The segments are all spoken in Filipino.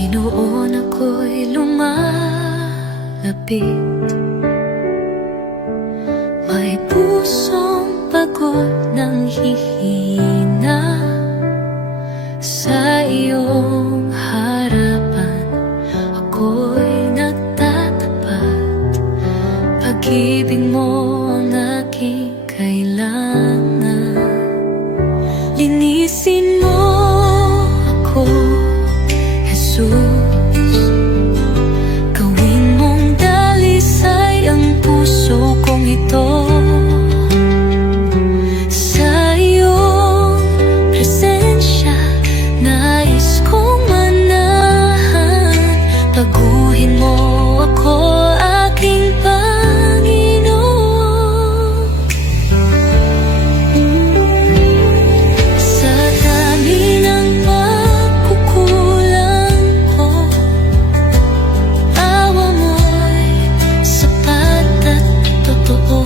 Panginoon, ako'y lumalapit. May pusong pagod ng hihina. Sa iyong harapan ako'y nagtatapat. Pag-ibig mo ang aking kailangan. Linisin mo ako, Jesus. Gawin mong dalisay ang puso kong ito. Sa iyong presensya nais kong manahan. Baguhin mo ako, aking Panginoon. Sa dami ng pagkukulang ko, awa mo'y sapat at totoo.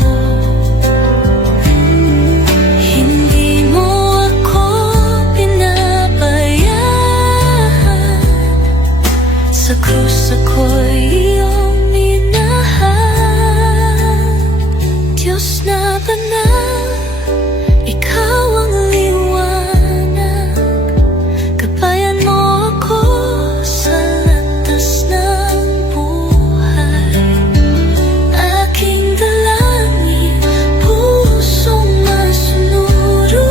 Hindi mo ako pinabayaan. Sa krus ako'y iyong minahal. Diyos na banal, ikaw ang liwanag. Gabayan mo ako sa landas ng buhay. Aking dalangin, pusong masunuri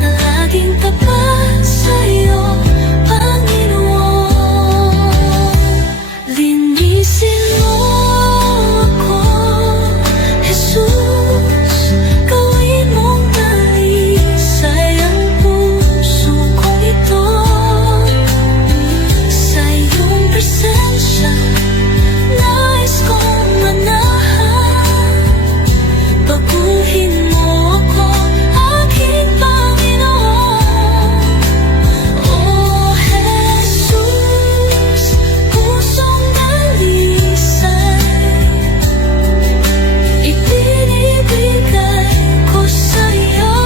na laging tapat sa'yo, Panginoon. Linisin mo ako, Jesus. Gawin mong dalisay ang puso kong ito. Sa iyong presensya nais kong manahan. Baguhin mo ako, aking Panginoon. Oh Jesus, pusong dalisay ibinibigay ko sa'yo.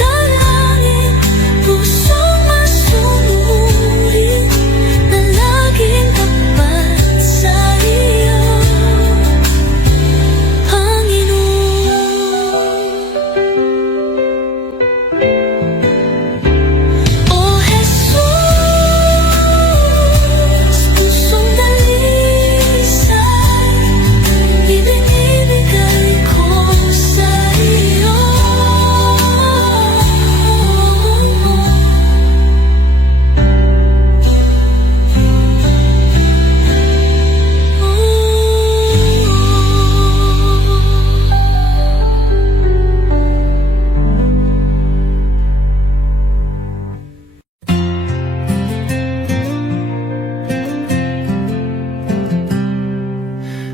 Dalangin, pusong masunurin na laging tapat sa iyo, Panginoon. Oh Jesus, pusong dalisay ibinibigay ko sa iyo.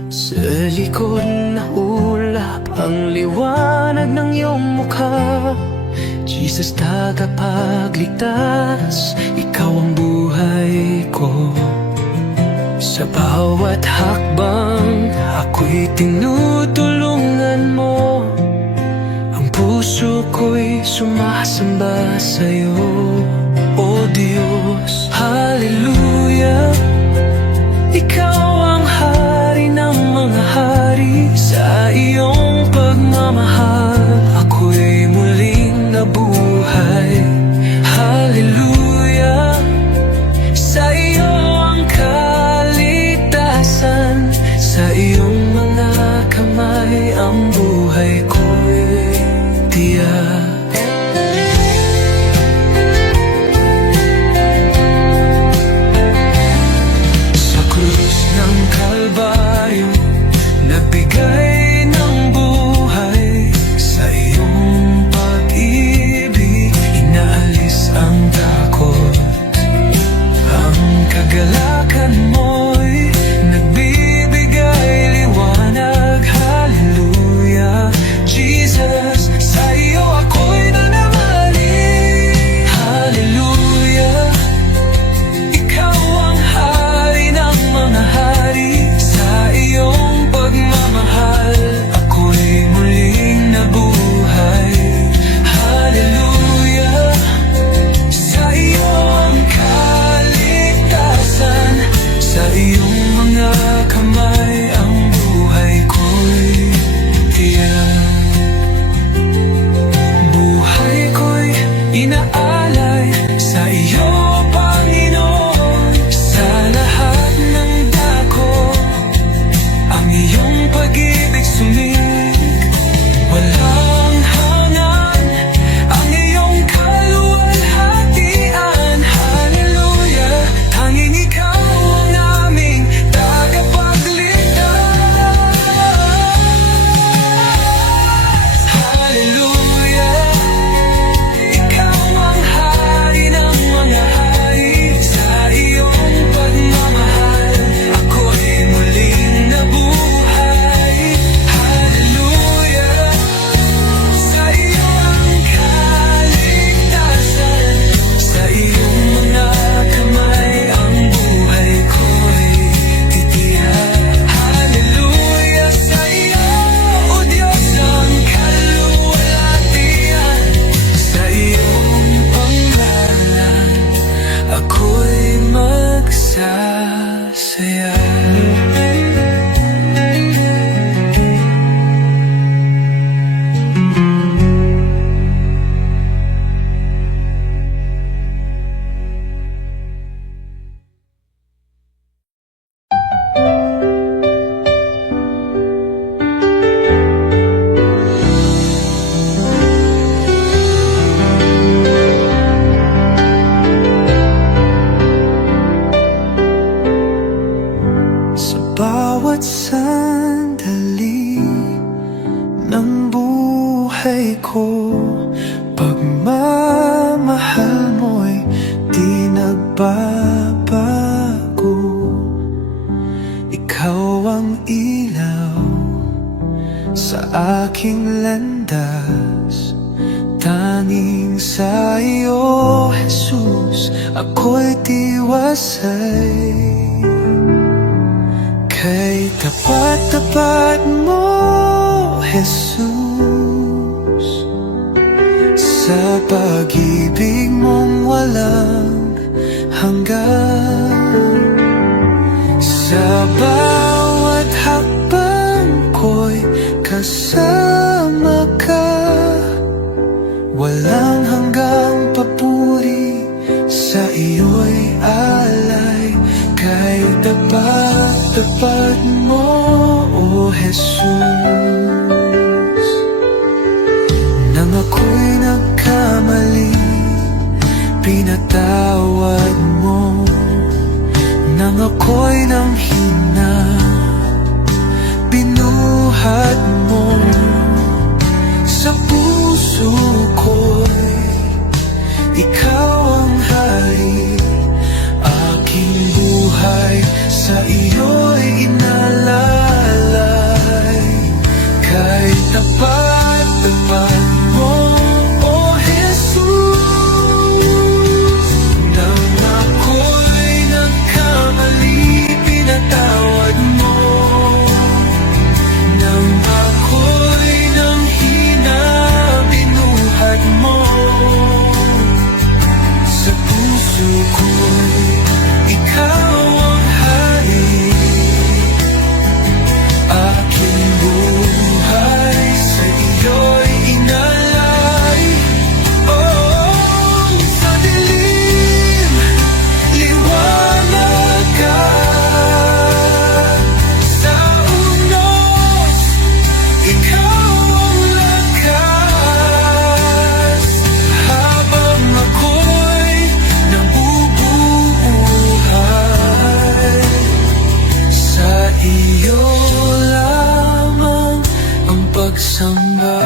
Sa likod na ulap ang liwanag ng iyong mukha. Jesus, tagapagligtas, ikaw ang buhay ko. Sa bawat hakbang ako'y tinutulungan mo. Ang puso ko'y sumasamba sa'yo, O Diyos. Hallelujah, ikaw ang hari ng mga hari. Sa iyong pagmamahal ako'y muling nabuhay. Hallelujah, sa iyo ang kaligtasan. Sa iyong mga kamay ang buhay ko'y tiyak. tanging sa iyo, Jesus, ako'y tiwasay. Kay tapat-tapat mo, Jesus, sa pag-ibig mong walang hanggan. Sa bawat hakbang ko'y kasama ka, walang hanggang papuri, sa iyo'y alay. Kay tapat-tapat mo, O Jesus. Nang ako'y nagkamali, pinatawad mo. Nang ako'y nanghina, binuhat mo. Sa puso ko'y ikaw ang hari, aking buhay sa iyo'y inalalay. Kay tapat-tapat mo, O Jesus. Nang ako'y nagkamali, pinatawad mo. Nang ako'y nanghina, binuhat mo. Sa puso ko'y ikaw ang hari, aking buhay sa iyo'y inalay. Oh, sa dilim, liwanag ka. Sa unos, ikaw ang lakas. Habang ako'y nabubuhay, sa iyo lamang ang pagsamba.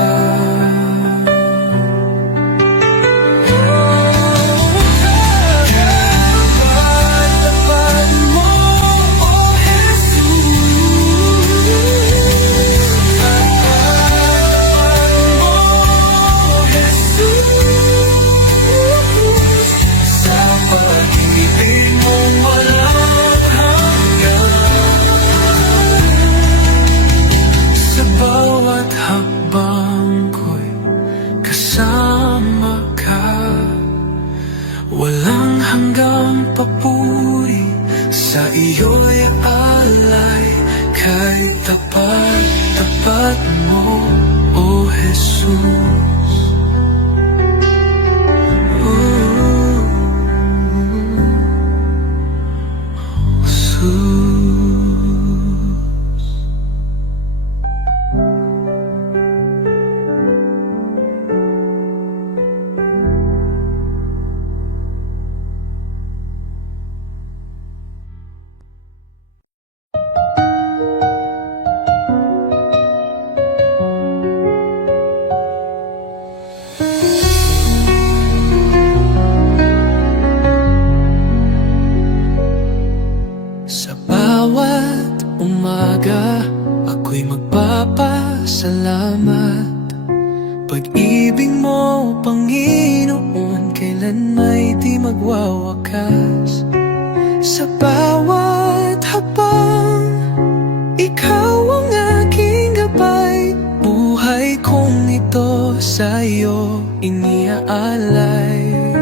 Tapat-tapat mo, O Jesus. Tapat-tapat mo, O Jesus. Sa pag-ibig mong walang hanggan. Sa bawat hakbang ko'y kasama ka, walang hanggang papuri, sa iyo'y alay. Kay tapat-tapat mo, O Jesus. Jesus. Sa bawat umaga, ako'y magpapasalamat. Pag-ibig mo, Panginoon, kailan may di magwawakas. Sa bawat habang, ikaw ang aking gabay. Buhay kong ito sa iyo iniaalay.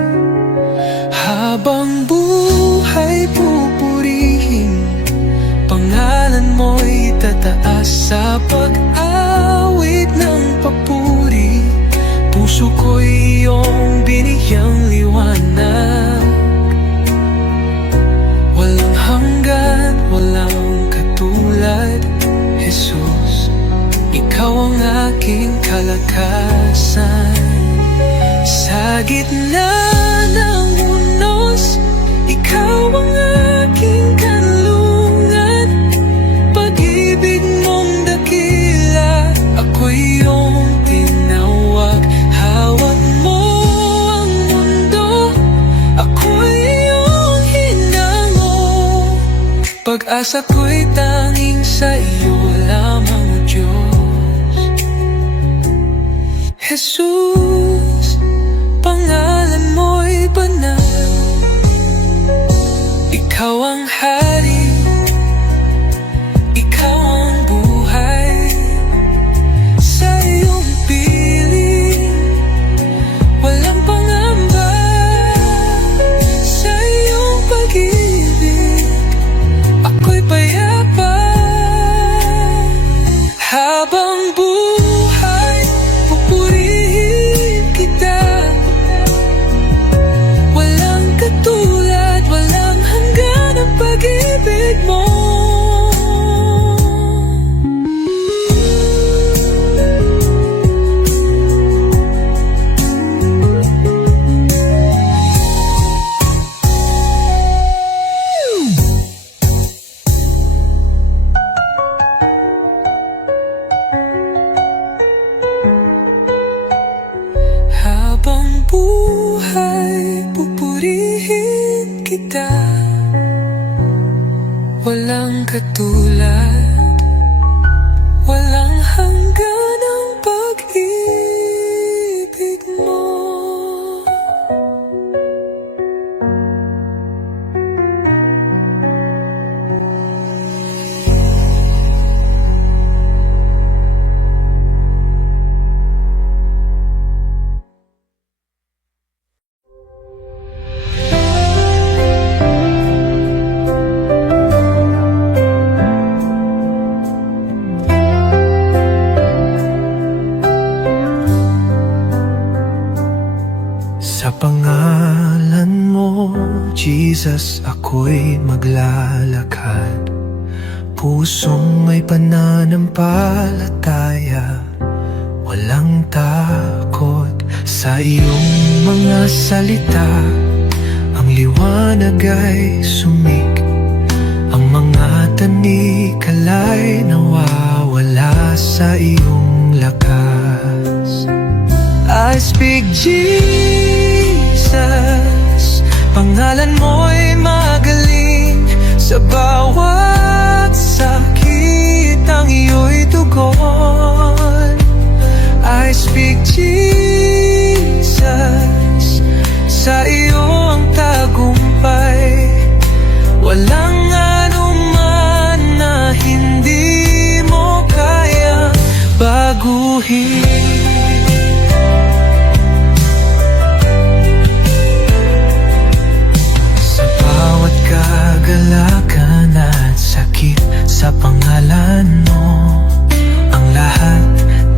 Habang buhay pupurihin, pangalan mo'y tataas. Sa pag-awit ng papuri, puso ko'y iyong binigyang liwanag. Walang hanggan, walang katulad, Jesus. Ikaw ang aking kalakasan. Sa gitna ng unos, ikaw ang aking kanlungan. Pag-ibig mong dakila, ako'y iyong tinawag. Hawak mo ang mundo, ako'y iyong hinango. Pag-asa ko'y tanging sa iyo lamang, Diyos. Jesus, buhay, pupurihin kita. Walang katulad, walang hanggan ang pag-ibig mo. Sa pangalan mo, Jesus, ako'y maglalakad. Pusong may pananampalataya, walang takot sa iyong mga salita. Ang liwanag ay sumik, ang mga tanikala'y nawawala sa iyong lakas. I speak Jesus, pangalan mo'y magaling. Sa bawat sakit ang iyo'y tugon. I speak Jesus, sa iyo ang tagumpay. Walang anuman na hindi mo kaya baguhin. Kagalakan at sakit sa pangalan mo, ang lahat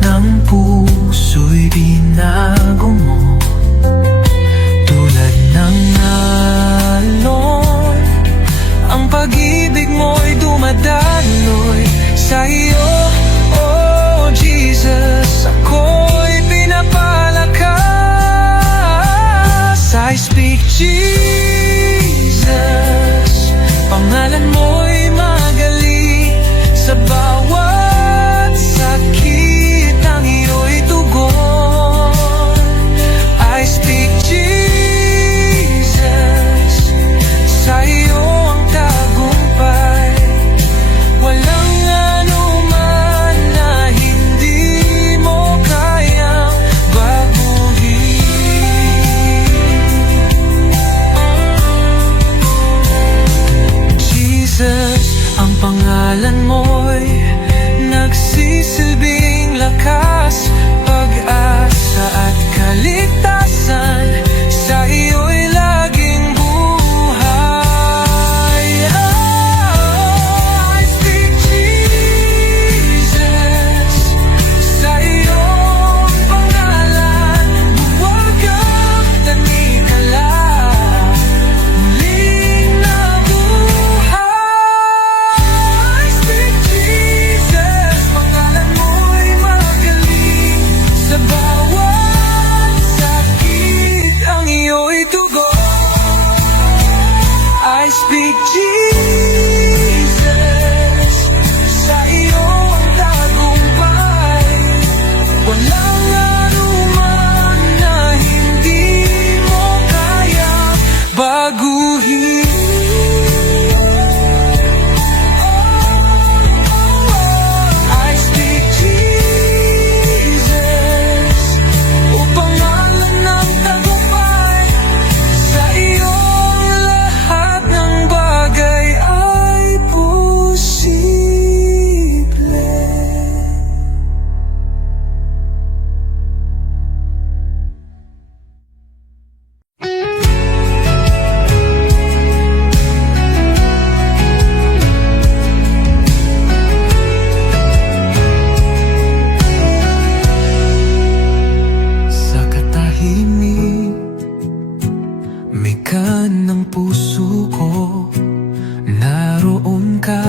ng puso'y binago mo. Tulad ng alon, ang pag-ibig mo'y dumadaloy. Sa iyo, oh Jesus, ako'y pinapalakas. I speak Jesus, pangalan mo'y magaling. Sa bawat sakit ang iyo'y tugon. I speak Jesus, sa iyo ang tagumpay. Walang anuman na hindi mo kayang baguhin. Jesus, ang pangalan mo'y nagsisilbing lakas, pag-asa at kaligtasan. Sa iyo'y laging buhay. I speak Jesus, sa iyong pangalan buwag ang tanikala, muling nabuhay. I speak Jesus, pangalan mo'y magaling. Sa bawat sakit ang iyo'y tugon. I speak Jesus, sa iyong tagumpay. Walang anuman na hindi mo kaya baguhin. I speak Jesus, o pangalan ng tagumpay. Sa iyong lahat ng bagay ay posible. Sa katahimik, mikan ng puso ko, naroon ka,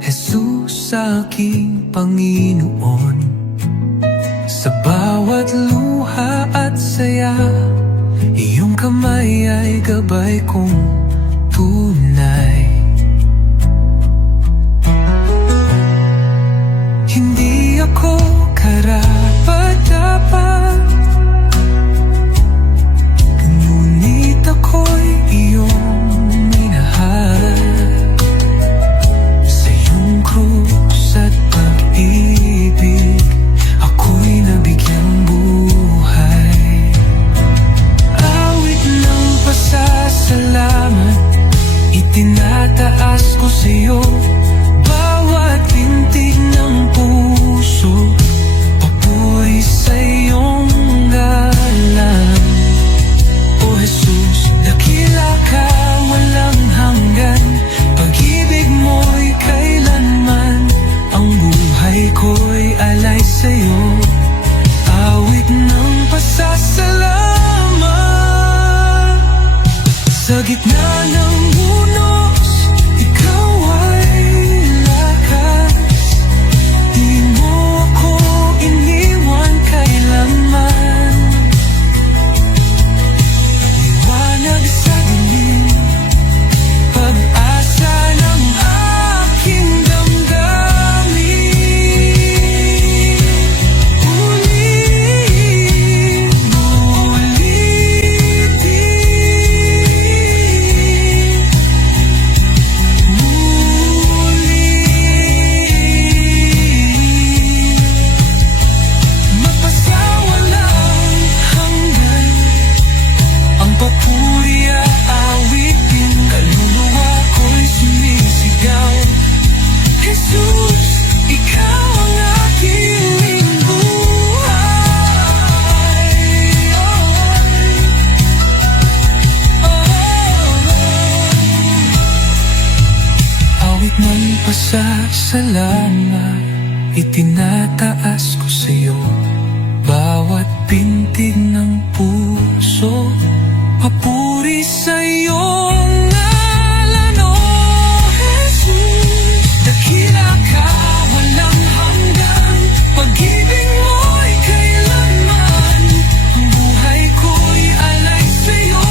Jesus, aking Panginoon. Sa bawat luha at saya, iyong kamay ay gabay kong tunay. Hindi ako karapat-dapat, sa'yo. Bawat pintig ng puso, papuri sa iyong galang. O Jesus, dakila ka, walang hanggan. Pag-ibig mo'y kailanman, ang buhay ko'y alay sa'yo. Awit ng pasasalamat. Sa gitna ng unos, ikaw ay lakas. Di mo ako iniwan kailanman. Liwanag sa dilim, pag-asa ng aking damdamin. Ulit mo ulitin, magpasawalang hanggan. Ang papuri aawitin, kaluluwa ko'y sumisigaw. Jesus, ikaw ang aking buhay. Awit ng pasasalamat, itinataas ko sa'yo. Bawat pintig ng puso, papuri sa iyong ngalan, O Jesus. Dakila ka, walang hanggan. Pag-ibig mo'y kailanman, ang buhay ko'y alay sa'yo.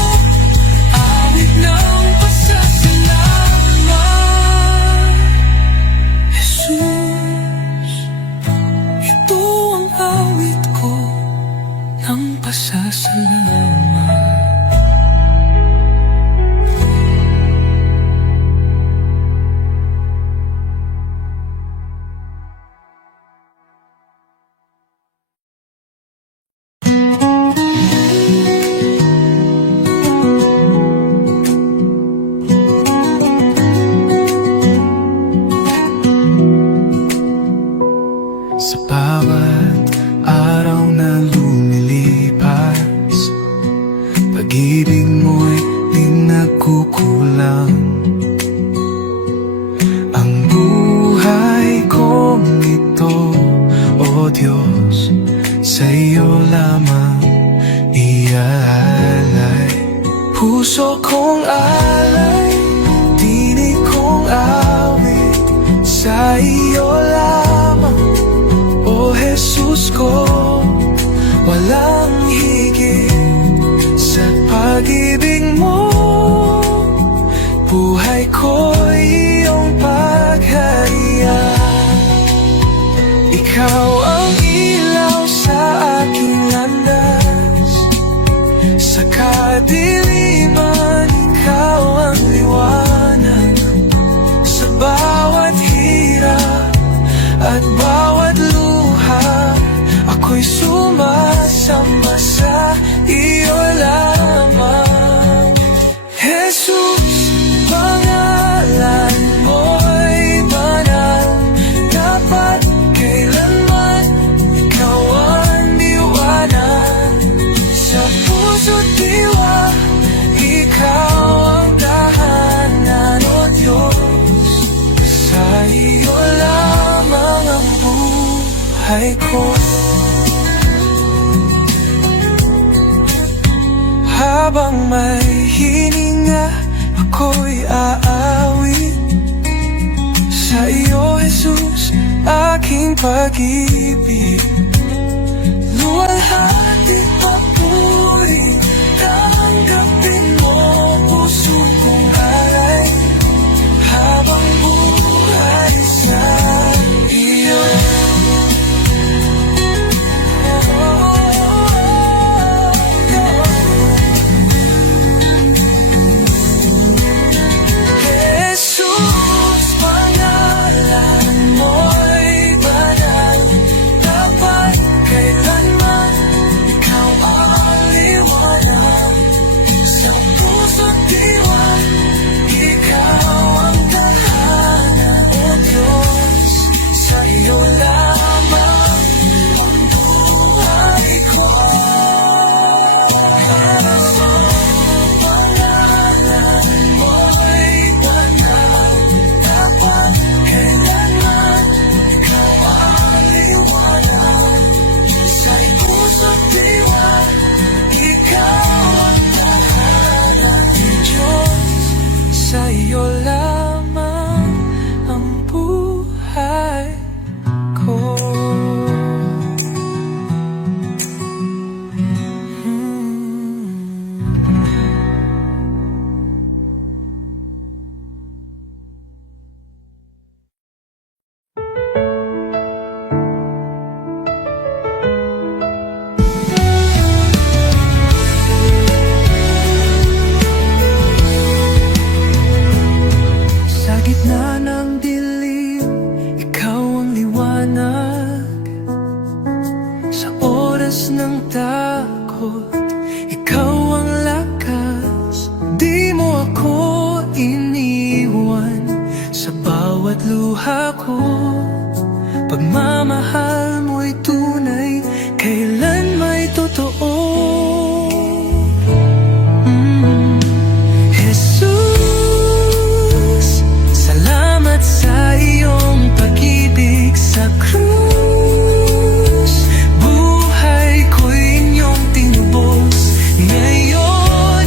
Awit ng pasasalamat. Jesus, ito ang awit ko ng pasasalamat. Sa bawat araw na lumilipas, pag-ibig mo'y di nagkukulang. Ang buhay kong ito, O Diyos, sa iyo lamang iaalay. Puso kong alay, tinig kong awit, sa iyo lamang, O Jesus ko. Walang higit sa pag-ibig mo, buhay ko'y iyong pagharian. Ikaw ang ilaw sa aking landas, sa kadiliman ikaw ang liwanag. Sa bawat hirap at bawat luha, ako'y sumasamba sa iyo lamang. Jesus, pangalan mo'y banal, dapat kailanman ikaw ang liwanag. Sa puso't diwa, ikaw ang tahanan, O Diyos. Sa iyo lamang ang buhay ko. Habang may hininga, ako'y aawit sa iyo, Jesus, aking pag-ibig. Luwalhati papuri, tanggapin mo puso kong alay, habang buhay sa iyo. Kailanman ikaw ang liwanag. sa'yo lamang ang buhay ko. Sa gitna ng dilim, ikaw ang liwanag. Sa oras ng takot, ikaw ang lakas. Di mo ako iniwan sa bawat luha ko. Pagmamahal mo'y tunay, kailan may totoo. Jesus, salamat sa iyong pag-ibig sa krus. Buhay ko'y inyong tinubos ngayon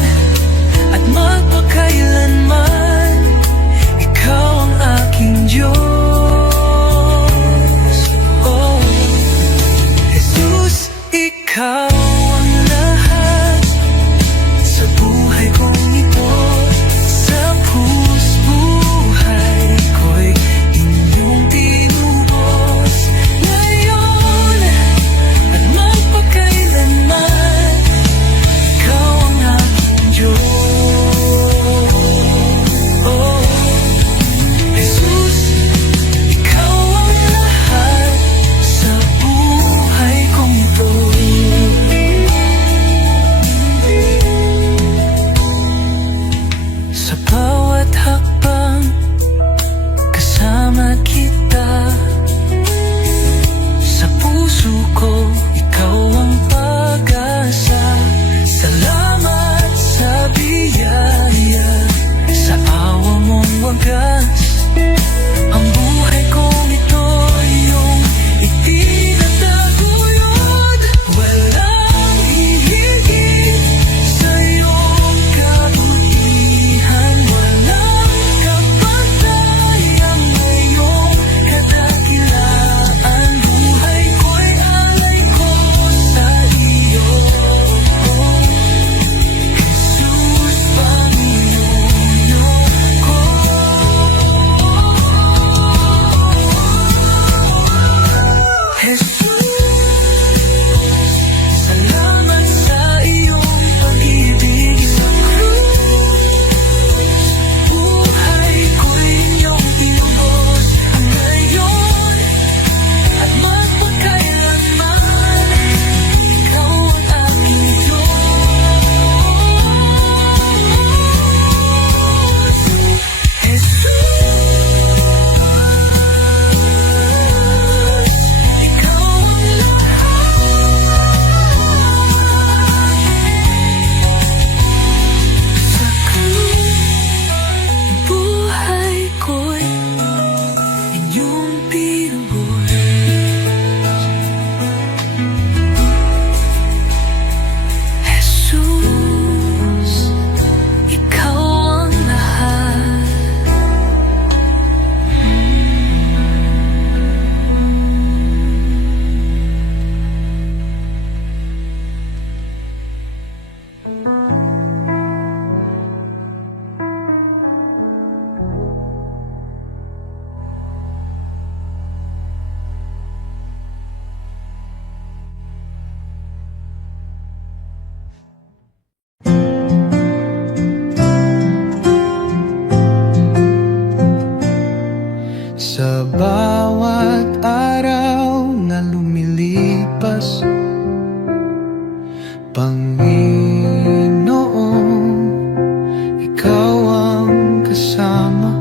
at magpakailanman. Ikaw ang aking Diyos. Oh, Jesus, ikaw ang lahat sa buhay kong ito. Sa buhay ko'y inyong tinubos ngayon at magpakailanman. Ikaw ang aking Diyos. Oh, Jesus, ikaw ang lahat sa buhay kong ito. Sa bawat hakbang, kasama kita. Sa puso ko, ikaw ang pag-asa. Salamat sa biyaya, sa awa mong wagas. Ang buhay kong ito, iyong itinataguyod. Walang hihigit sa iyong kabutihan. Walang kapatayan ngayong kadakilaan. Buhay ko'y alay ko sa iyo. Jesus, Panginoon ko. Jesus, salamat sa iyong pag-ibig sa krus. Buhay ko'y inyong tinubos ngayon at magpakailanman. Ikaw ang aking Diyos. Jesus, ikaw ang lahat sa krus. Buhay ko'y inyong tinubos. Jesus, ikaw ang lahat. Sa bawat araw na lumilipas, Panginoon, ikaw ang kasama.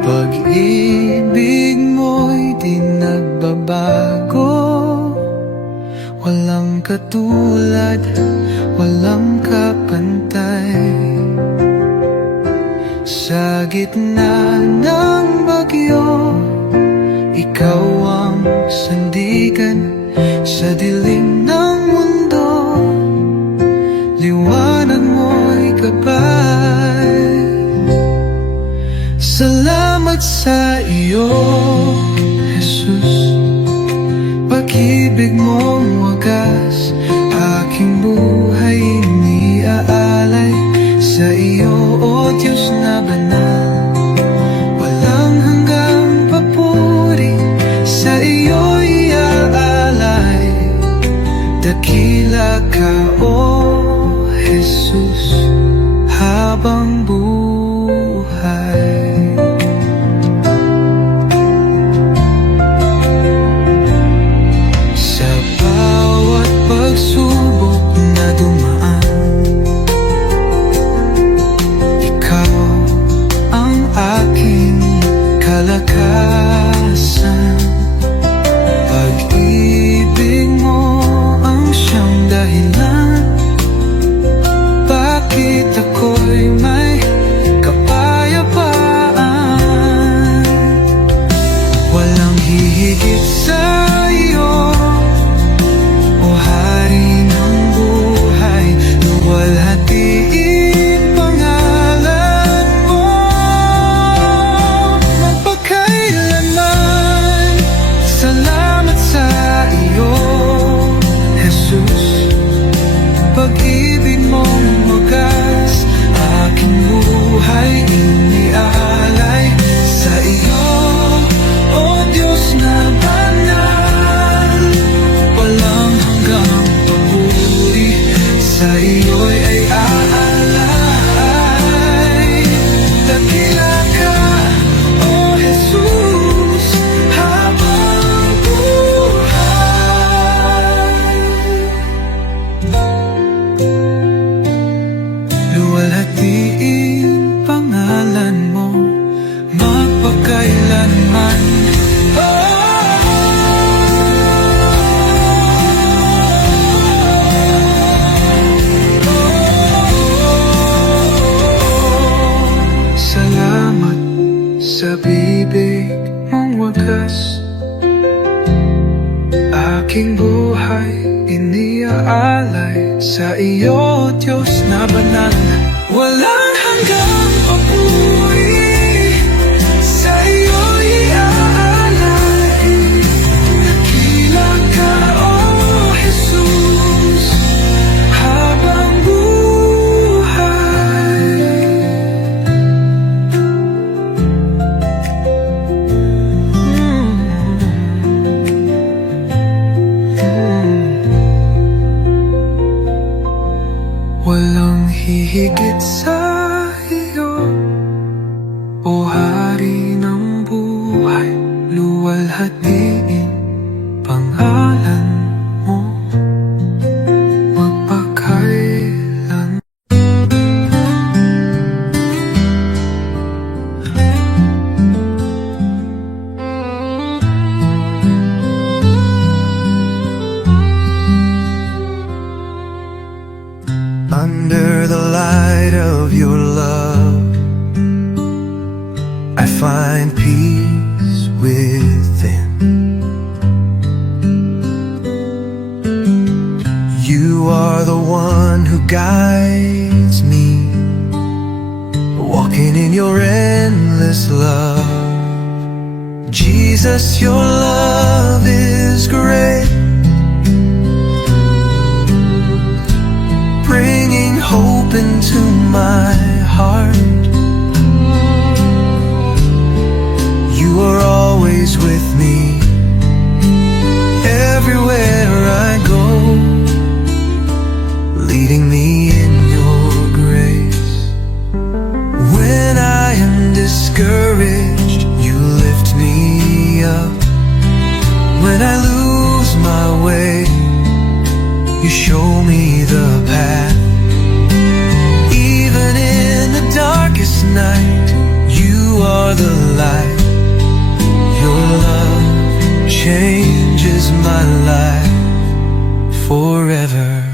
Pag-ibig mo'y di nagbabago. Walang katulad, walang kapantay. Sa gitna ng bagyo, ikaw ang sandigan. Sa dilim ng mundo, liwanag mo'y gabay. Salamat sa iyo, Jesus. Pag-ibig mong wagas, aking buhay iniaalay sa iyo, O Diyos na banal. Walang hanggang papuri, sa iyo iaalay. Dakila ka, O Jesus, habang buhay. Sa bawat pagsubok na dumaan, ikaw ang aking kalakasan. Pag-ibig mo ang siyang dahilan, bakit ako'y may kapayapaan? Walang hihigit sa iyo, O Hari ng buhay. Luwalhatiin pangalan mo magpakailanman. Salamat sa iyo, Jesus. Pag-ibig mong wagas, aking buhay iniaalay sa iyo, O Diyos na banal. Walang hanggang papuri, sa iyo'y ay aalay. Dakila ka, O Jesus, habang buhay. Luwalhatiin pangalan mo magpakailanman. Salamat sa bibig mong wagas, aking buhay iniaalay sa iyo, Diyos na banal. Walang hanggang papuri, sa iyo iaalay. Dakila ka, O Jesus, habang buhay. Walang hihigit sa iyo, O Hari ng buhay. Luwalhatiin pangalan mo magpakailan. Under the light of your love, I find peace within. You are the one who guides me, walking in your endless love. Jesus, your love is great, bringing hope into my heart. You are always with me, everywhere I go, leading me in your grace. When I am discouraged, you lift me up. When I lose my way, you show me the path. Even in the darkest night, you are the light. Your love changes my life forever.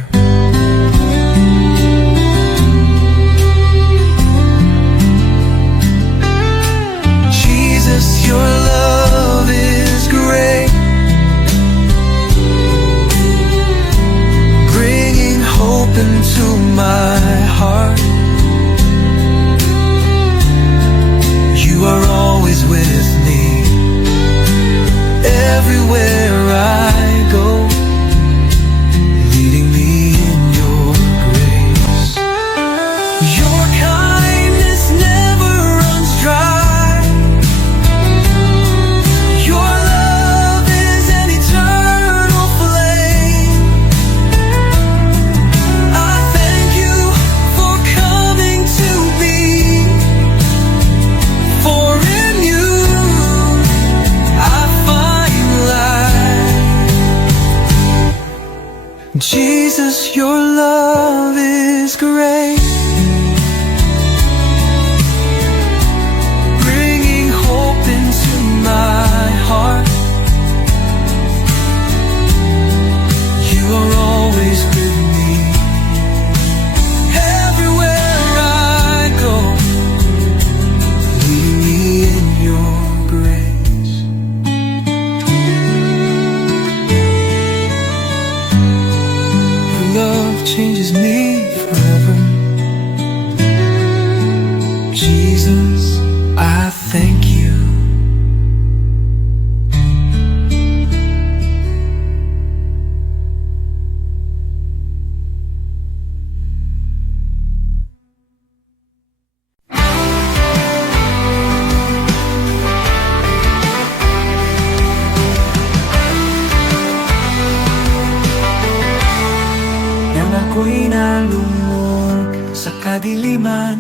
kadiliman.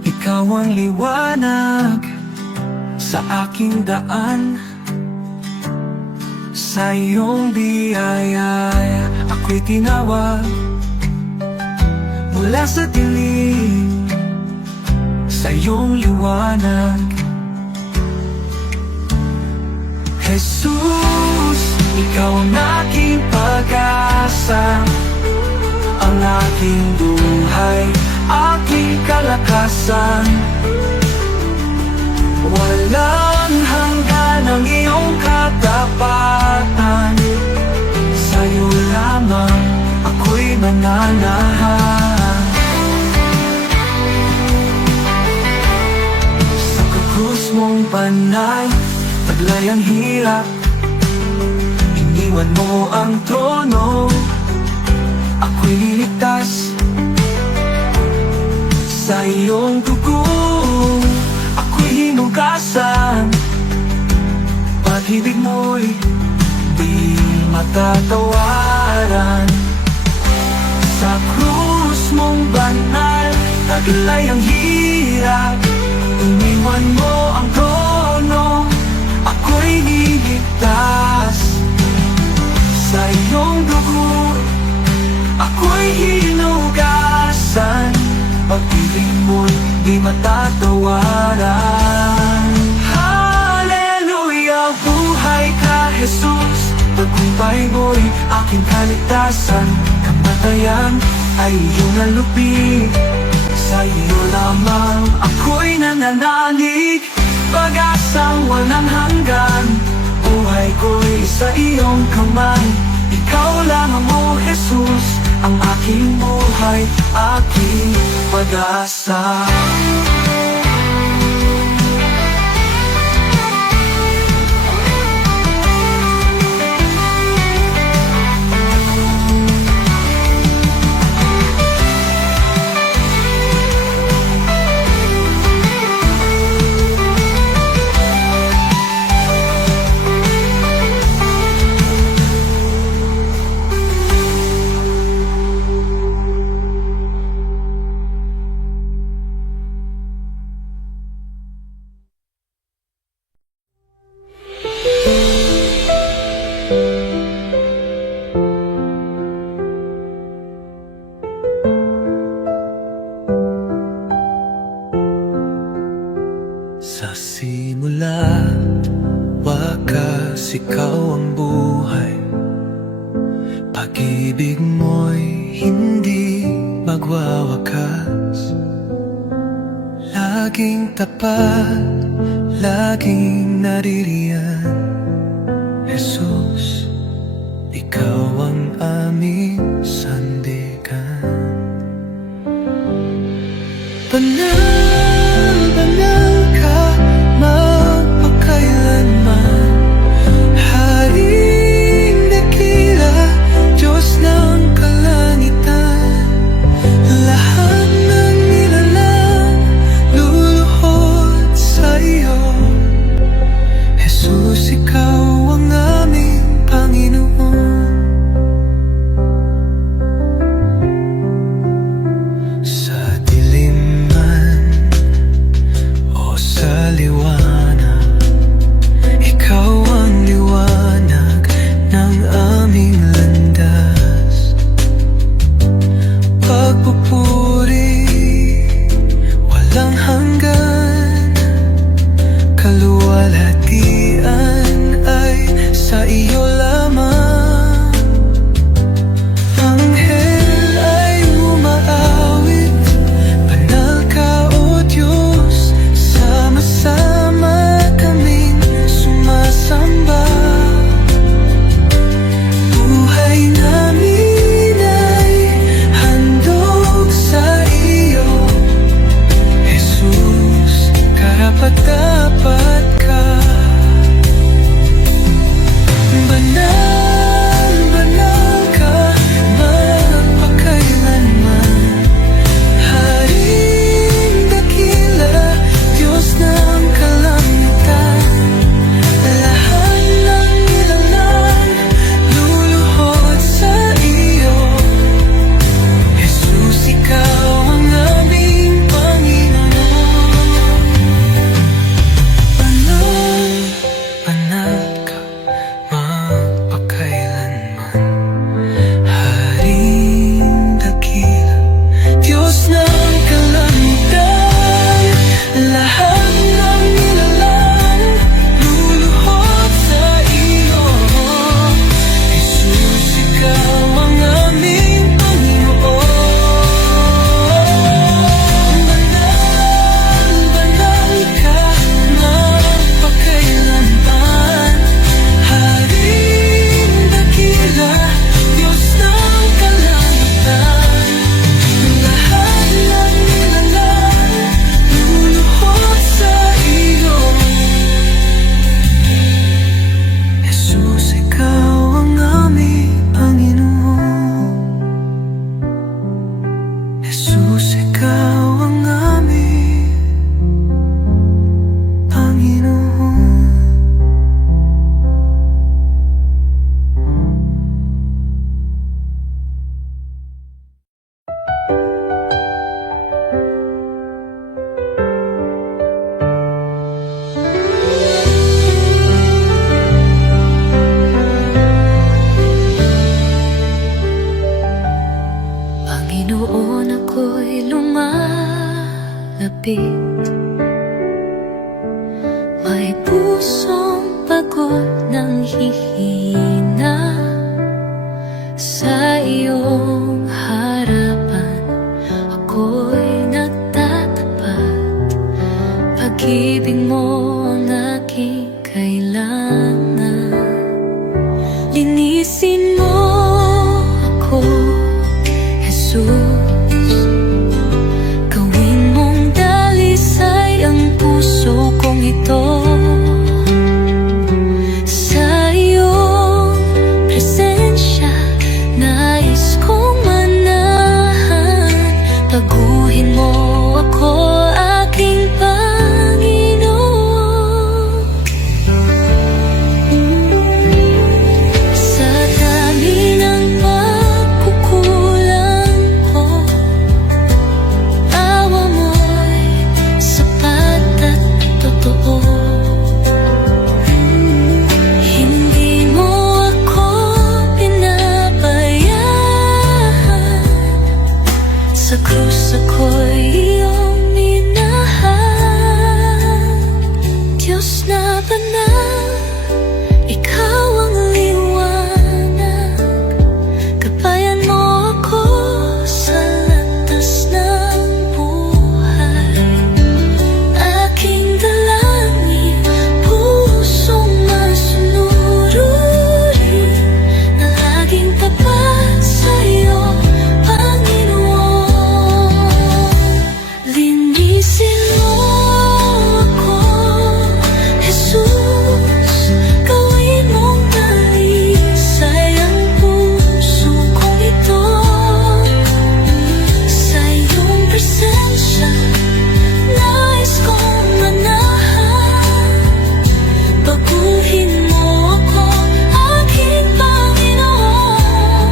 Ikaw ang liwanag sa aking daan. Sa iyong biyaya ako'y tinawag mula sa dilim, sa iyong liwanag. Jesus, ikaw ang aking pag-asa, ang aking buhay, aking kalakasan. Walang hanggan ang iyong katapatan. Sa'yo lamang ako'y mananahan. Sa krus mong banal, taglay ang hirap. Iniwan mo ang trono, ako'y liligtas. Sa iyong dugo ako'y hinugasan. Pag-ibig mo'y di matatawaran. Sa krus mong banal, taglay ang hirap. Iniwan mo ang trono, ako'y niligtas. Sa iyong dugo ako'y hinugasan. Pag-ibig mo'y di matatawaran. Hallelujah, buhay ka Jesus. Tagumpay mo'y aking kaligtasan. Kamatayan ay iyong nalupi. Sa iyo lamang ako'y nananalig. Pag-asang walang hanggan, buhay ko'y sa iyong kamay. Ikaw lamang, O Jesus, ang aking buhay, aking pag-asa. Sa simula, wakas, ikaw ang buhay. Pag-ibig mo'y hindi magwawakas. Laging tapat, laging naririyan. Jesus, ikaw ang aming sandigan. Banal, banal ka magpakailanman. Haring dakila, Diyos ng kalangitan. Lahat ng nilalang luluhod sa iyo. Jesus, ikaw ang aming Panginoon. lapit. May pusong pagod ng hihina sa iyong harapan. Ako'y nagtatapat, pag-ibig mo ang aking kailangan. Linisin mo ako, Jesus. Gawin mong dalisay ang puso kong ito. Sa iyong presensya, nais kong manahan. Baguhin mo ako, aking Panginoon. Sa dami ng pagkukulang ko, awa mo'y sapat at totoo. Hindi mo ako pinabayaan, sa krus ako'y iyong minahal. Diyos na banal, ikaw ang liwanag. Gabayan mo ako sa landas ng buhay. Aking dalangin, pusong masunuri, na laging tapat sa'yo, Panginoon. Linisin mo ako, Jesus. Gawin mong dalisay ang puso kong ito. Sa iyong presensya, nais kong manahan. Baguhin mo ako, aking Panginoon.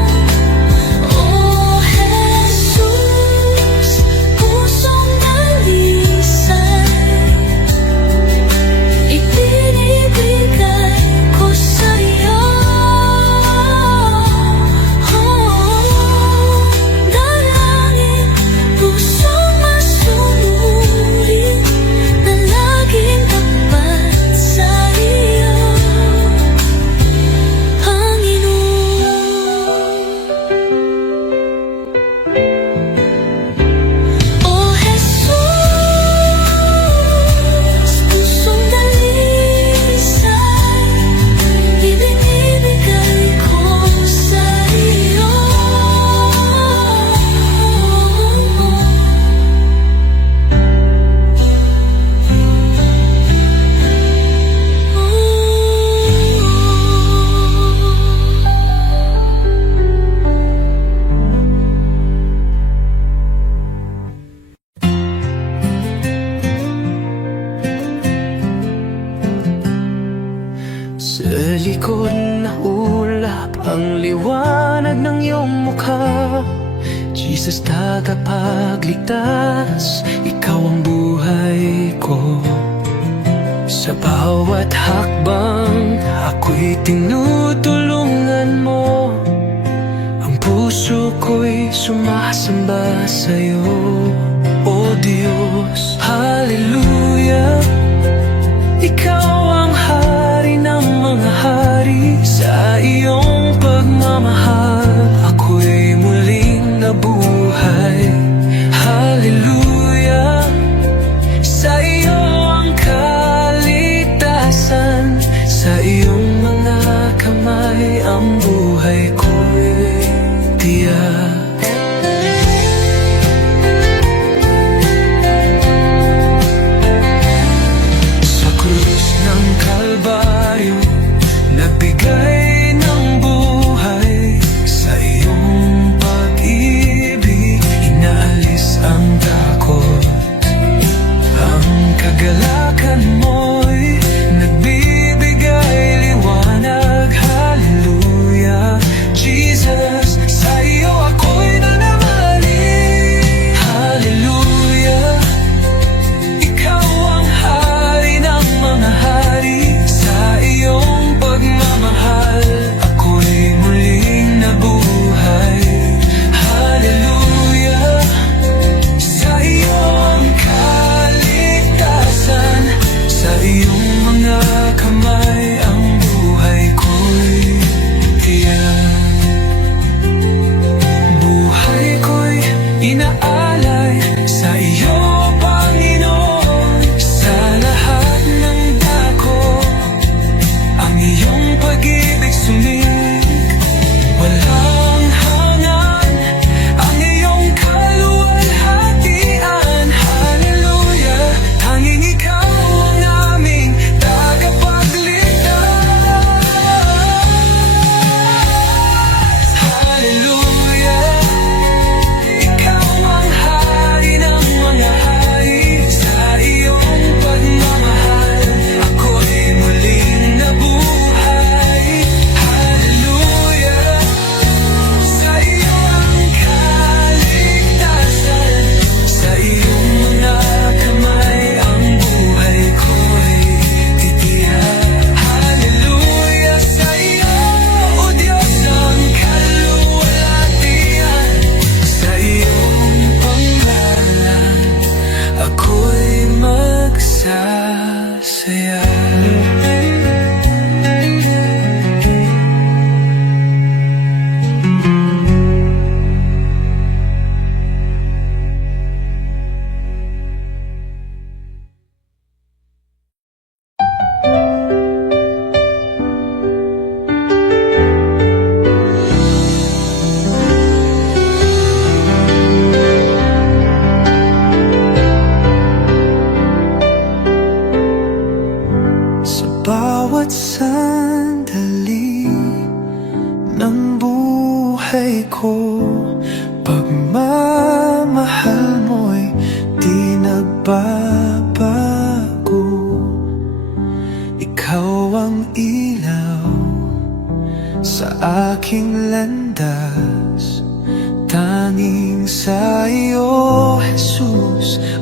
Oh, Jesus, pusong dalisay, ibinibigay ko sa'yo. Dalangin, pusong masunurin, na laging tapat sa'yo, Panginoon. Oh, Jesus, pusong dalisay, ibinibigay ko sa'yo. Sa likod na ulap ang liwanag ng iyong mukha. Jesus, tagapagligtas, ikaw ang buhay ko. Sa bawat hakbang, ako'y tinutulungan mo. Ang puso ko'y sumasamba sa'yo, O Diyos. Hallelujah, ikaw ang hari ng mga hari. Sa iyong pagmamahal, ako'y muling nabuhay. Hallelujah, sa iyo ang kaligtasan. Sa iyong mga kamay ang buhay ko'y tiyak. Sa krus ng Kalbaryo, nagbigay ng buhay.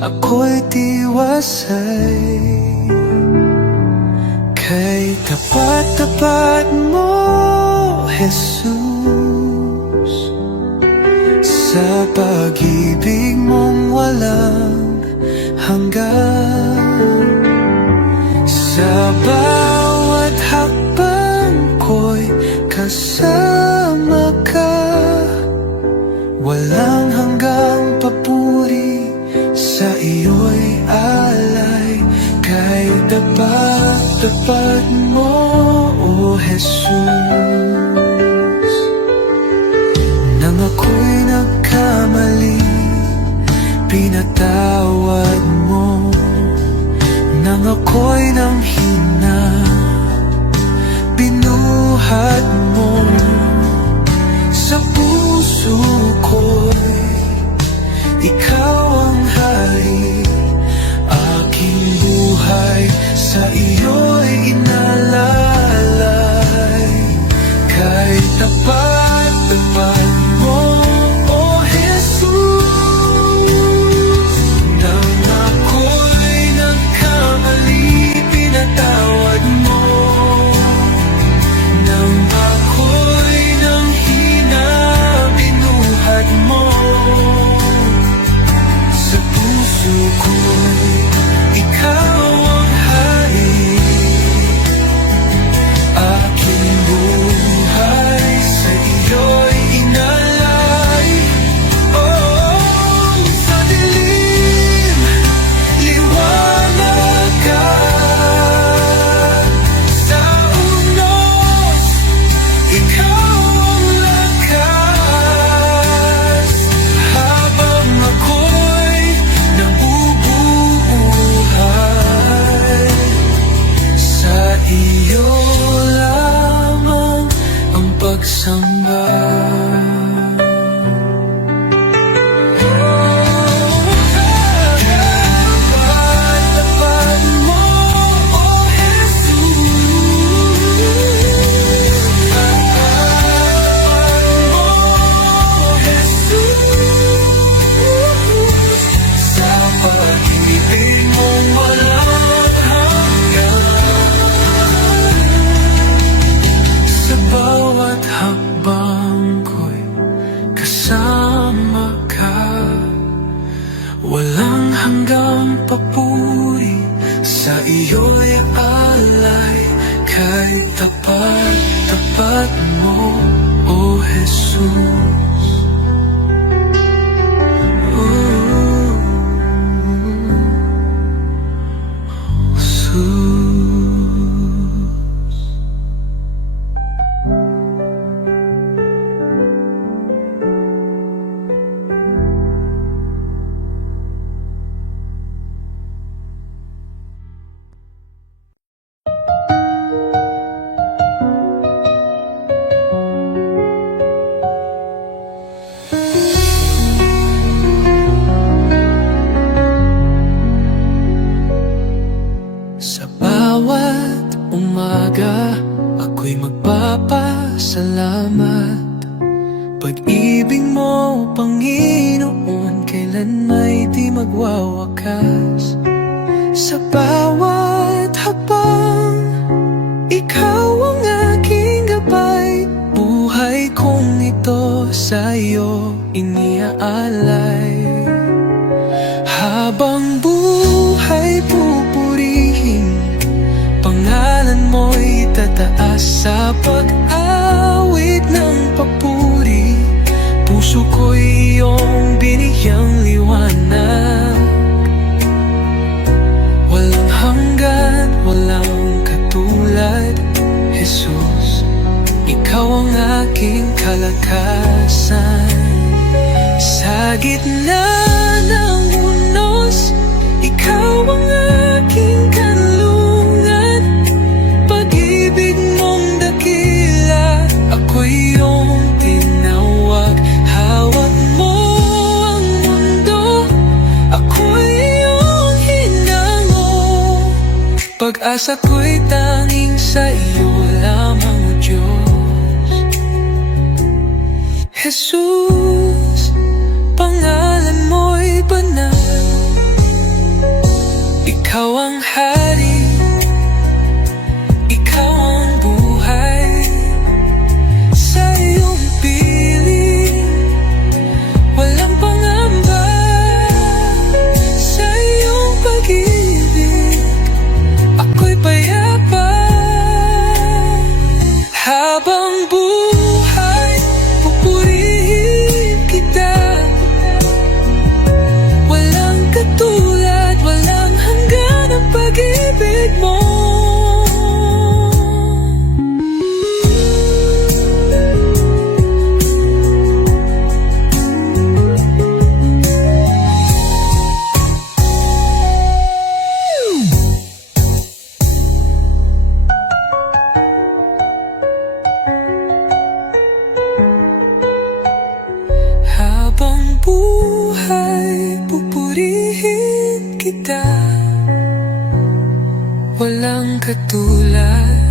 ako'y tiwasay. Kay tapat-tapat mo, Jesus, sa pag-ibig mong walang hanggan. Sa bawat hakbang ko'y kasama ka, walang hanggang papuri, sa iyo'y alay. Kay tapat-tapat mo, O Jesus, nang ako'y nagkamali, pinatawad mo. Nang ako'y nanghina, binuhat mo. Sa puso ko'y ikaw ang hari, aking buhay sa iyo'y inalalay. Kay tapat-tapat mo, O Jesus, nang ako'y nagkamali, pinatawad mo. Nang ako'y nanghina, binuhat mo. Sa puso ko'y ikaw ang hari, aking buhay sa iyo'y inalay. Oh, sa dilim, liwanag ka. Sa unos, ikaw ang lakas. Habang ako'y nabubuhay, sa iyo lamang ang pagsamba. Tapat-tapat mo, O Jesus. Tapat-tapat mo, O Jesus. Sa pag-ibig mong walang hanggan. Sa bawat hakbang ko'y kasama ka, walang hanggang papuri, sa iyo'y alay. Kay tapat-tapat mo, O Jesus. Jesus. Sa bawat umaga, ako'y magpapasalamat. Pag-ibig mo, Panginoon, kailan may di magwawakas. Sa bawat hakbang, ikaw ang aking gabay. Buhay kong ito sa iyo iniaalay. Habang buhay pupurihin, pangalan mo'y tataas. Sa pag-awit ng papuri, puso ko'y iyong binigyang liwanag. Walang hanggan, walang katulad, Jesus. Ikaw ang aking kalakasan. Sa gitna ng unos, ikaw ang aking kanlungan. Pag-ibig mong dakila, ako'y iyong tinawag. Hawak mo ang mundo, ako'y iyong hinango. Pag-asa ko'y tanging sa iyo lamang, O Diyos. Jesus, pangalan mo'y banal. walang katulad.